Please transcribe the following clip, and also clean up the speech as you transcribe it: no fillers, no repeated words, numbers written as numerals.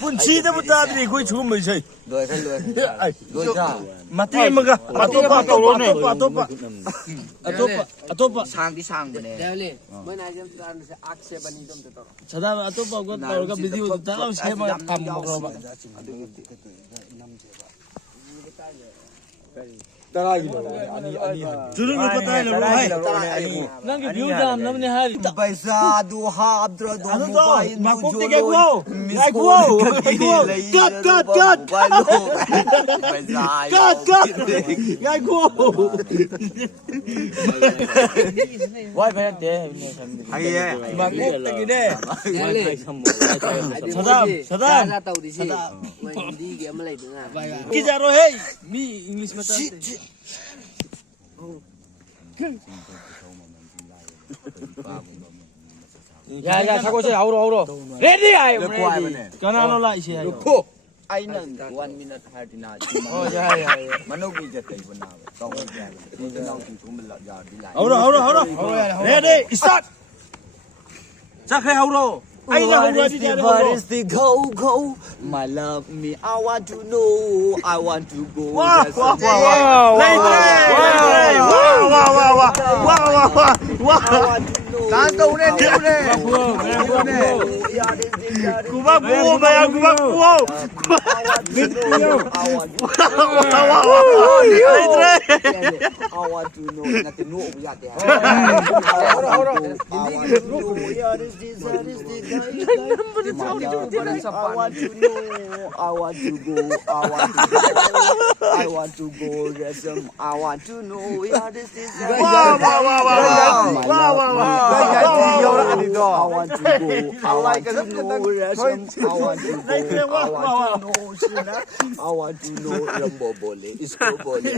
ꯄꯨꯟꯁꯤꯗ ꯕꯨꯇꯥꯗ꯭ꯔꯤ ꯑꯩꯈꯣꯏ ꯁꯨꯝꯕꯁꯦ ꯃꯇꯦꯛ ꯑꯃꯒ ꯑꯇꯣꯞꯄ ꯁꯥꯡꯗꯤ ꯁꯥꯡꯕꯅꯦ ꯁꯗꯥ ꯑꯇꯣꯞꯄ ꯇꯧꯔꯒ ꯚꯤꯗꯤꯑꯣ ꯇꯥꯔ ꯁꯦꯝꯃꯒ ꯊꯝꯃꯣꯕ ꯅꯪꯒꯤ ꯚ꯭ꯌꯨ ꯌꯥꯝꯅꯕꯅꯦ ꯍꯥꯏꯔꯤ ꯄꯩꯁꯥꯗꯨ ꯍꯥꯞꯇ꯭ꯔꯗꯣ ꯋꯥꯏ ꯐꯥꯏ ꯀꯤꯖꯥꯔꯣꯍꯦ ꯃꯤ ꯏꯪꯂꯤꯁ ꯃꯆꯥ 야, 사고씨, 아우로. 레디! 전화로 라이시. 아이는 1 minute 할디나. 만옥이 이제 되구나. 아우로. 레디, 스타트! 자, 그래, 아우로. What is the go? My love me, I want to know. I want to go. Wow. I want to go. I want to know. Yeah, this is Wow. I want to go. I want to know. I want to know. Rambo bole, isko bole.